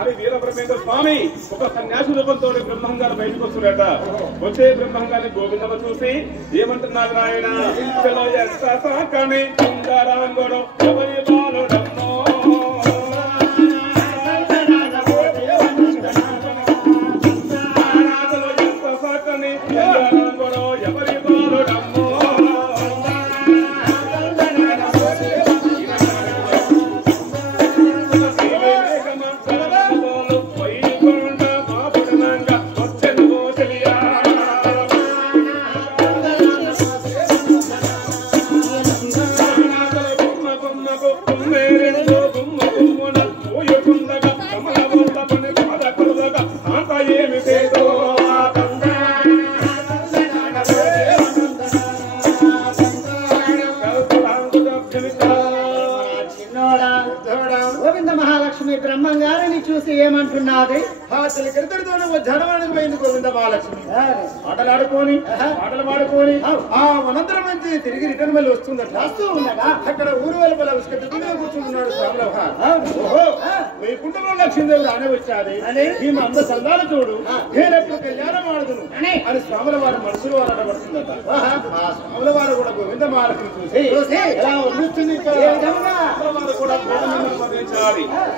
అని వీరబ్రహ్మేంద్ర స్వామి ఒక సన్యాసి రూపంతో బ్రహ్మంగారు బయటకు వస్తున్నాడట. వచ్చే బ్రహ్మంగారిని గోవిందమ్మ చూసి ఏమంటున్నాడు నాయన ఎవరి బాలుడమ్మో ఎవరి బాలుడమ్మో గోవింద మహాలక్ష్మి బ్రహ్మంగారిని చూసి ఏమంటున్నది? జనవానికి పోయింది గోవింద మహాలక్ష్మి. ఆటలు పాడుకొని ఆ వనంతరం నుంచి తిరిగి రిటర్న్ మళ్ళీ వస్తుందట. అక్కడ ఊరు వెలుపల కూర్చుంటున్నాడు ఓహో మీ కుటుంబంలో లక్ష్మీదేవి రానే వచ్చాది ఈ అంద సందాలు చూడు నేనెప్పుడు కళ్యాణం ఆడుదును అని స్వాముల వారి మనసులో వారు అడబడుతుందట. ఆ స్వాముల వారు కూడా గోవింద మహాలక్ష్మి చూసి ఎలా వస్తుంది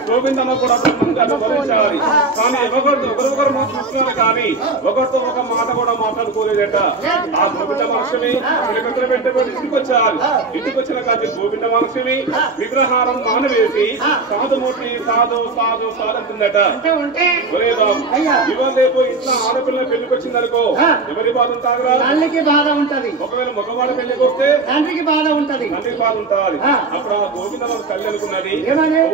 గోవిందమ్మ కూడా బ్రహ్మంగారిని వరించాలి. కానీ ఒకరొకరు చూస్తున్నారు కానీ ఒకరితో ఒక మాట కూడా మాట్లాడుకోలేదట. ఆ గోవింద మహాలక్ష్మి పెట్టుబడి ఇంటికి వచ్చారు. ఇంటికి వచ్చిన కాదు గోవింద మహాలక్ష్మి విగ్రహారం మానవేసి సాధుమూర్తి సాధు సాధు సాధంటుందట. ఒరే బాబు ఇవాళ రేపు ఇంట్లో ఆడపిల్లల పెళ్లికి వచ్చిందనుకో ఎవరి బాధ ఉంటారా? తల్లికి బాధ ఉంటది. ఒకవేళ మగవాడ పెళ్లికి వస్తే తండ్రికి బాధ ఉంటది. తండ్రికి బాధ ఉంటుంది. అప్పుడు ఆ గోవింద తల్లి అనుకున్నది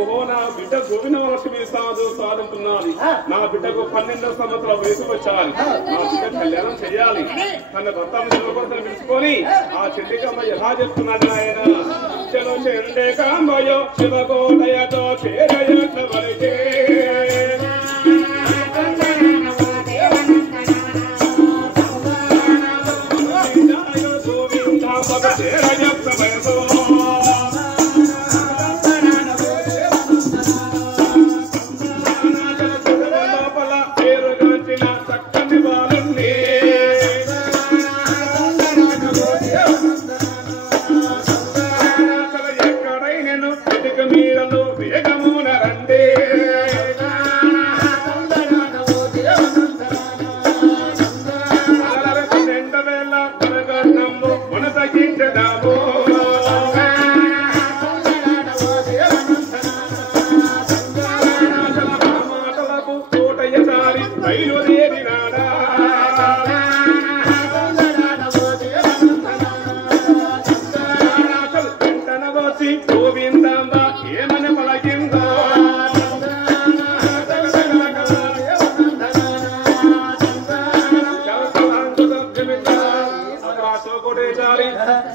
ఓహో నా బిడ్డ గోవింద మహాలక్ష్మి సాధు సాధంటున్నది. నా బిడ్డకు 12 సంవత్సరాల వయసు వచ్చాలి. నా బిడ్డ కళ్యాణం చెయ్యాలి. తన భర్త పిలుచుకొని ఆ చెల్లికమ్మ ఎలా చెప్తున్నాడు ఆయన చెలో చెండే కాంబయో శివగోడయతో చేరయట్ల వరకే చేరయత్న వయసో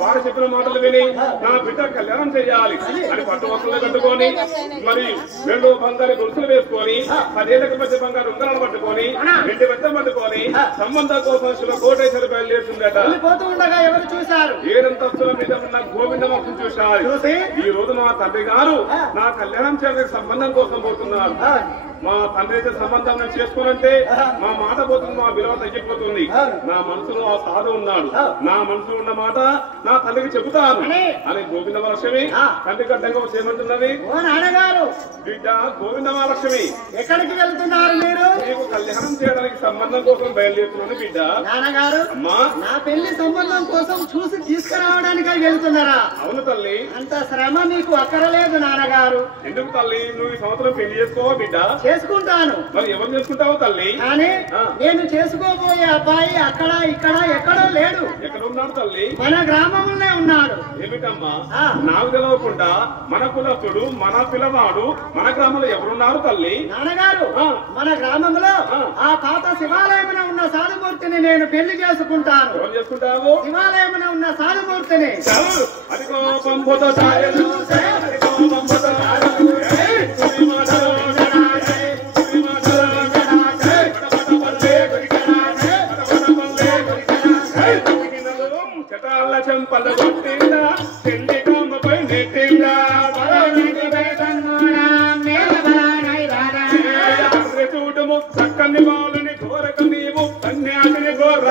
వారు చెప్పిన మాటలు విని నా బిడ్డ కళ్యాణం చేయాలి అని పట్టు వస్త్రాలు కట్టుకొని మరి 2 బంగారు గొలుసులు వేసుకొని 10 ఏళ్లకు మధ్య బంగారు ఉంగరాలు పట్టుకొని 2 వెచ్చం పట్టుకొని సంబంధం కోసం శివకోటేశ్వర బయలుదేరుతుందట. ఎవరు చూశారు? 7 అంతస్తుల మీద ఉన్న గోవింద మహర్షిని చూశారు. ఈ రోజు మా తండ్రి గారు నా కళ్యాణం చేయడానికి సంబంధం కోసం పోతున్నారు. మా తండ్రి సంబంధం నేను చేసుకోనంటే మా మాట పోతుంది, మా విలువ తగ్గిపోతుంది. నా మనసులో ఆ సాధు ఉన్నాడు. నా మనసులో ఉన్న మాట నా తల్లికి చెబుతాను అని గోవింద మహాలక్ష్మి తండ్రి గడ్డంగా చేయమంటున్నది. బిడ్డ గోవింద మహాలక్ష్మి ఎక్కడికి వెళ్తున్నారు మీరు? నీకు కళ్యాణం చేయడానికి సంబంధం కోసం బయలుదేరుతున్నాను బిడ్డ. నాన్నగారు అమ్మా నా పెళ్లి సంబంధం కోసం చూసి తీసుకురావడానికి వెళ్తున్నారా? అవును తల్లి. అంత శ్రమ మీకు అక్కరలేదు నాన్నగారు. ఎందుకు తల్లి? నువ్వు ఈ సంవత్సరం పెళ్లి చేసుకోవా బిడ్డ? చేసుకుంటాను. మరి ఎవరు చేసుకుంటావు తల్లి? కానీ నేను చేసుకోబోయే అబ్బాయి అక్కడ ఇక్కడ ఎక్కడో లేడు. ఎక్కడ ఉన్నాడు తల్లి? మన గ్రామంలోనే ఉన్నాడు. ఏమిటమ్మా నాకు తెలవకుండా మన కులస్తుడు మన పిల్లవాడు మన గ్రామంలో ఎవరున్నారు తల్లి? నాన్నగారు మన గ్రామంలో ఆ పాత శివాలయమున ఉన్న సాధుమూర్తిని నేను పెళ్లి చేసుకుంటాను. ఎవరు చేసుకుంటావు? శివాలయమున ఉన్న సాధుమూర్తిని. అదిగో పంపుతో ఛాయలు అదిగో పంపుతో ఛాయలు చెంపల కొట్టిందా చెల్లి కామపై నెట్టిందా కోరము చక్కని వాళ్ళని కోరక నీవు సన్యాసిని కోర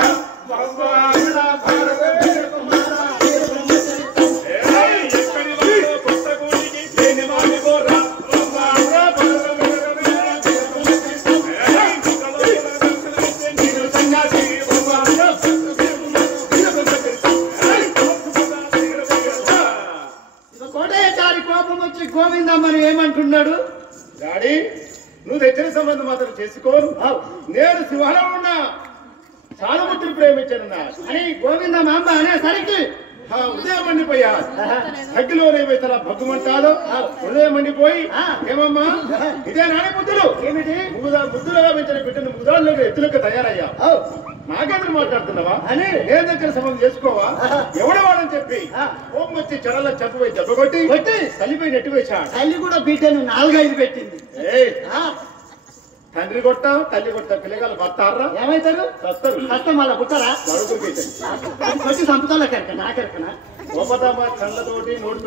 ఎక్కడి వాడు కొత్త కూడికి లేని వాడి కోర కోటయ్యచారి కోపం వచ్చి గోవిందమ్మను ఏమంటున్నాడు? డాడీ నువ్వు తెచ్చిన సంబంధం మాత్రం చేసుకోను. నేను శివలో ఉన్న సానుమూర్తిని ప్రేమించాను అని గోవిందమ్మ అనేసరికి ఉదయం మండిపోయా అగ్గిలోనేమైతే భగ్గుమంటాలో ఉదయం మండిపోయి ఏమమ్మా ఇదే నానే బుద్ధులు ఏమిటి బుద్ధులుగా పెంచిన బిడ్డను ముదాళ్ళలో ఎత్తులకు తయారయ్యా నాకెందుకు మాట్లాడుతున్నావా అని నేను దగ్గర సంబంధం చేసుకోవా ఎవడవాడని చెప్పి ఓం వచ్చి చెడల చెప్పబోయి దెబ్బ కొట్టి తల్లిపోయి నెట్టి వేశాడు. తల్లి కూడా బిడ్డను 4-5 పెట్టింది. తండ్రి కొట్టా తల్లి కొట్టా పిల్లగాలు పడతారా ఏమైతారు? వస్తారు కష్టం మళ్ళా పుట్టారా? నడుపుకి వచ్చి సంపుతాల కనుక నాకెరకనా గోపదామ కళ్ళతోటి నోటి